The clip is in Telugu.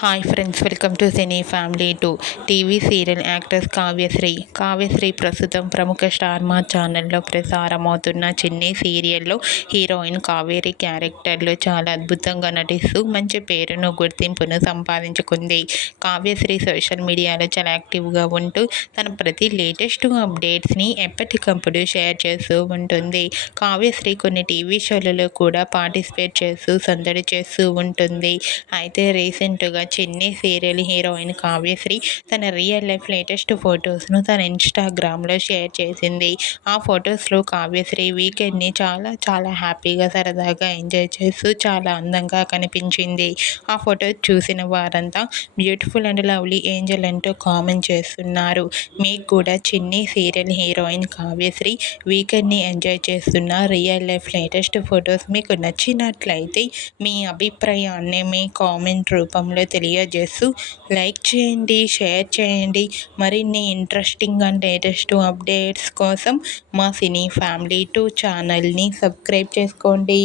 Hi friends, welcome to cine family two. TV serial actress Kavyasri ప్రస్తుతం ప్రముఖ స్టార్ మా ఛానల్లో ప్రసారమవుతున్న చిన్ని సీరియల్లో హీరోయిన్ కావేరి క్యారెక్టర్లో చాలా అద్భుతంగా నటిస్తూ మంచి పేరును గుర్తింపును సంపాదించుకుంది. కావ్యశ్రీ సోషల్ మీడియాలో చాలా యాక్టివ్గా ఉంటూ తన ప్రతి లేటెస్ట్ అప్డేట్స్ని ఎప్పటికప్పుడు షేర్ చేస్తూ ఉంటుంది. కావ్యశ్రీ కొన్ని టీవీ షోలలో కూడా పార్టిసిపేట్ చేస్తూ సందడి చేస్తూ ఉంటుంది. అయితే రీసెంట్గా చిన్ని సీరియల్ హీరోయిన్ కావ్యశ్రీ తన రియల్ లైఫ్ లేటెస్ట్ ఫొటోస్ను తన ఇన్స్టాగ్రామ్లో షేర్ చేసింది. ఆ ఫొటోస్లో కావ్యశ్రీ వీకెండ్ని చాలా హ్యాపీగా సరదాగా ఎంజాయ్ చేస్తూ చాలా అందంగా కనిపించింది. ఆ ఫోటో చూసిన వారంతా బ్యూటిఫుల్ అండ్ లవ్లీ ఏంజల్ అంటూ కామెంట్ చేస్తున్నారు. మీకు కూడా చిన్ని సీరియల్ హీరోయిన్ కావ్యశ్రీ వీకెండ్ని ఎంజాయ్ చేస్తున్న రియల్ లైఫ్ లేటెస్ట్ ఫొటోస్ మీకు నచ్చినట్లయితే మీ అభిప్రాయాన్ని మీ కామెంట్ రూపంలో తెలియజేస్తూ లైక్ చేయండి, షేర్ చేయండి. మరిన్ని ఇంట్రెస్టింగ్ అండ్ లేటెస్ట్ అప్డేట్స్ కోసం మా సినీ ఫ్యామిలీ 2 ఛానల్ని సబ్స్క్రైబ్ చేసుకోండి.